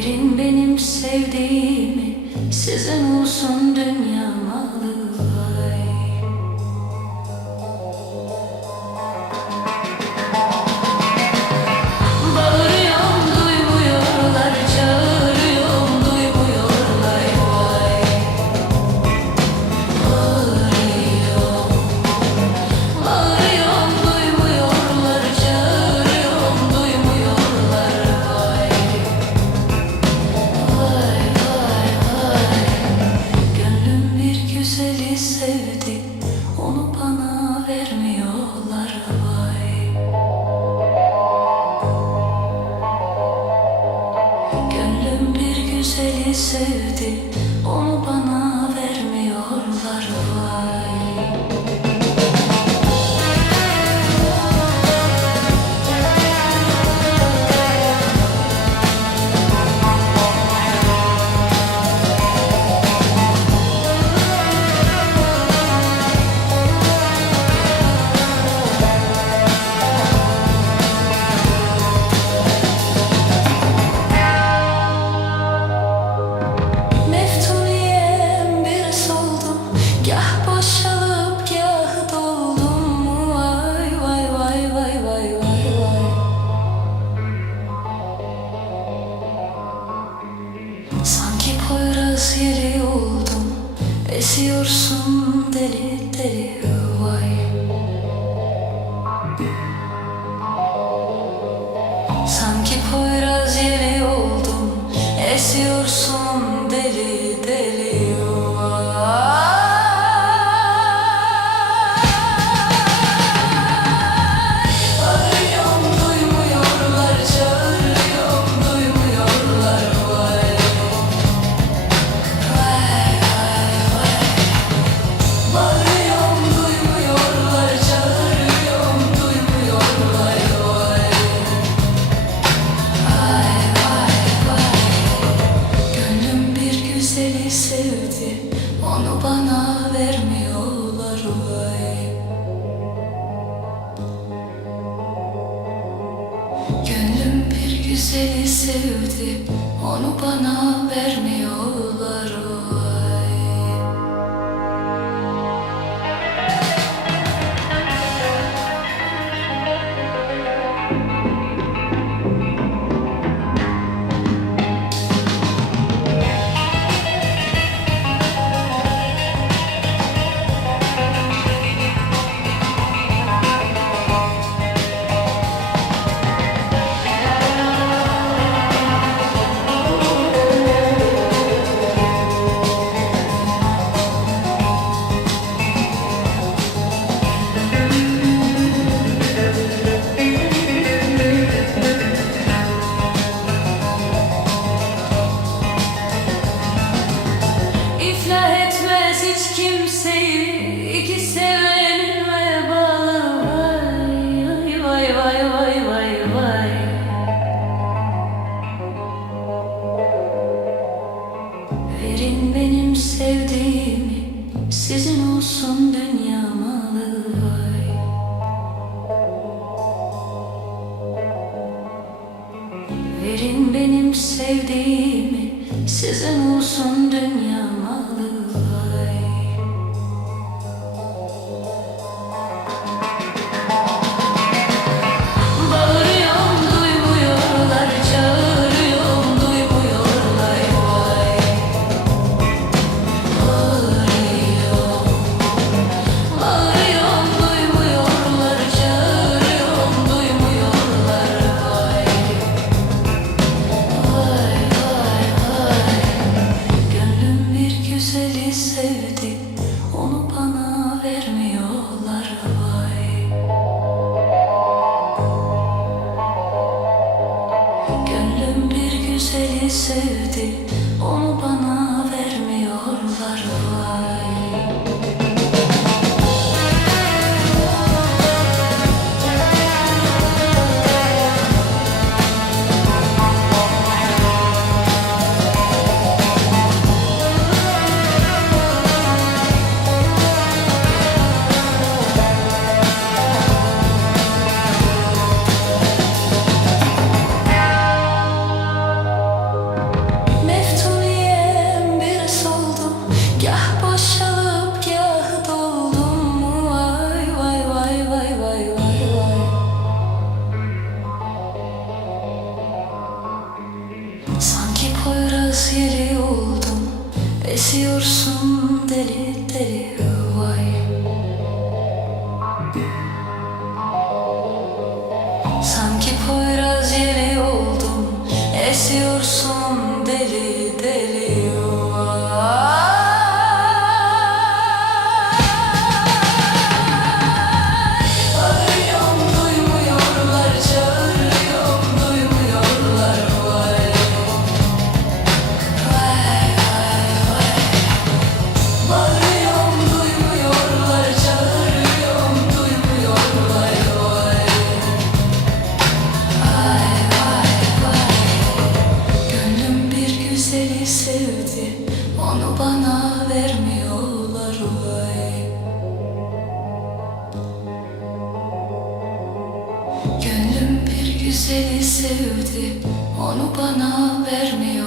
Ellerin benim sevdiğimi Sizin olsun dünyam. güzeli sevdi. Onu bana Sanki poyraz yeri oldum Esiyorsun deli. sevdi onu bana vermiyor. kimseyi iki sevenime bağlı vay vay vay vay vay vay. Verin benim sevdiğimi sizin olsun dünya Verin benim sevdiğimi sizin olsun dünya Poyraz yeli oldum Esiyorsun deli deli vay Sanki Poyraz yeli oldum Esiyorsun deli deli Onu bana vermiyorlar